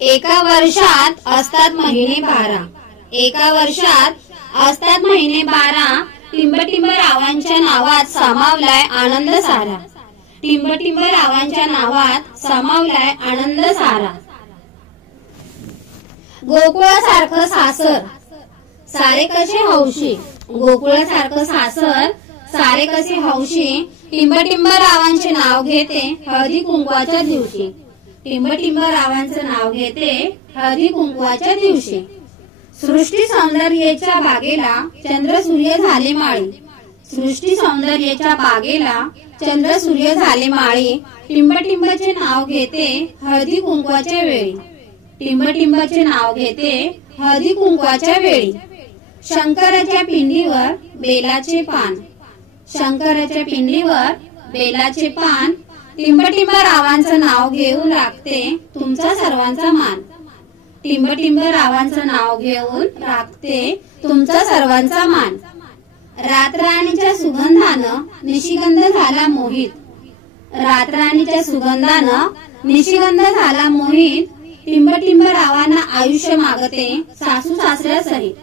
एका वर्षात असतात महिने 12, एका वर्षात असतात महिने 12, टिंबटिंब रावांच्या नावात सामावलाय आनंद सारा, टिंबटिंब रावांच्या नावात सामावलाय आनंद सारा. गोकुळासारखं सासर सारे कसे हौशी, गोकुळासारखं सासर सारे कसे हौशी, टिंबटिंब रावांचे नाव घेते हळदी कुंकवाच्या दिवशी, टिंबटिंब रावांचं नाव घेते हळदी कुंकवाच्या दिवशी. सृष्टी सौंदर्याच्या बागेला चंद्र सूर्य झाले माळी, सृष्टी सौंदर्याच्या बागेला चंद्र सूर्य झाले माळी, टिंबटिंबचे नाव घेते हळदी कुंकवाच्या वेळी, टिंबटिंबचे नाव घेते हळदी कुंकवाच्या वेळी. शंकराच्या पिंडीवर बेलाचे पान, शंकराच्या पिंडीवर बेलाचे पान, टिंबटिंब रावांचं नाव घेऊन राखते तुमचा सर्वांचा मान, टिंबटिंब रावांचं नाव घेऊन राखते तुमचा सर्वांचा मान. रातराणीच्या सुगंधानं निशिगंध झाला मोहित, रातराणीच्या सुगंधानं निशिगंध झाला मोहित, टिंबटिंब रावांना आयुष्य मागते सासू सासऱ्या सहित,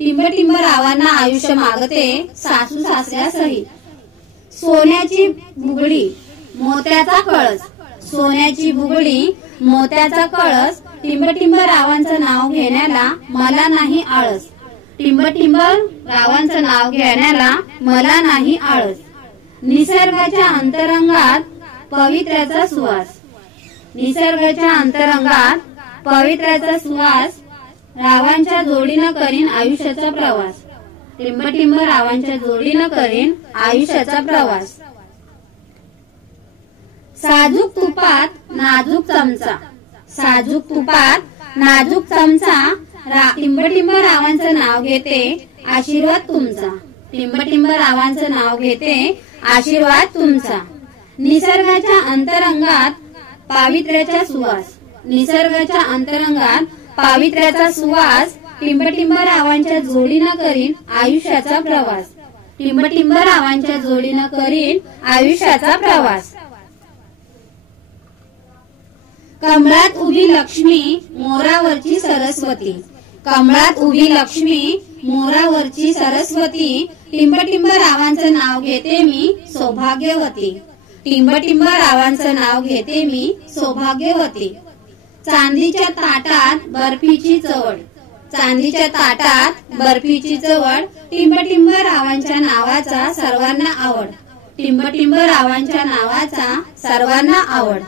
टिंबटिंब रावांना आयुष्य मागते सासू सासऱ्या सहित. सोन्याची बुगडी मोत्याचा कळस, सोन्याची बुगडी मोत्याचा कळस, टिंबटिंब रावांचं नाव घेण्याला मला नाही आळस, टिंबटिंब रावांचं नाव घेण्याला मला नाही आळस. निसर्गाच्या अंतरंगात पवित्र्याचा सुवास, निसर्गाच्या अंतरंगात पवित्र्याचा सुवास, रावांच्या जोडीनं करीन आयुष्याचा प्रवास, टिंबटिंब रावांच्या जोडीनं करीन आयुष्याचा प्रवास. साजूक तुपात नाजूक चमचा, साजूक तुपात नाजूक चमचा, टिंबटिंब रावांचं नाव घेते आशीर्वाद तुमचा, टिंबटिंब रावांचं नाव घेते आशीर्वाद तुमचा. निसर्गाच्या अंतरंगात पावित्र्याचा सुवास, निसर्गाच्या अंतरंगात पावित्र्याचा सुवास, टिंबटिंब रावांच्या जोडीनं करीन आयुष्याचा प्रवास, टिंबटिंब रावांच्या जोडीनं करीन आयुष्याचा प्रवास. कमळात उभी लक्ष्मी मोरावरची सरस्वती, कमळात उभी लक्ष्मी मोरावरची सरस्वती, टिंबटिंब रावांचं नाव घेते मी सौभाग्यवती, टिंबटिंब रावांचं नाव घेते मी सौभाग्यवती. चांदीच्या ताटात बर्फीची चवड, चांदीच्या ताटात बर्फीची चवड, टिंबटिंब रावांच्या नावाचा सर्वांना आवड, टिंबटिंब रावांच्या नावाचा सर्वांना आवड.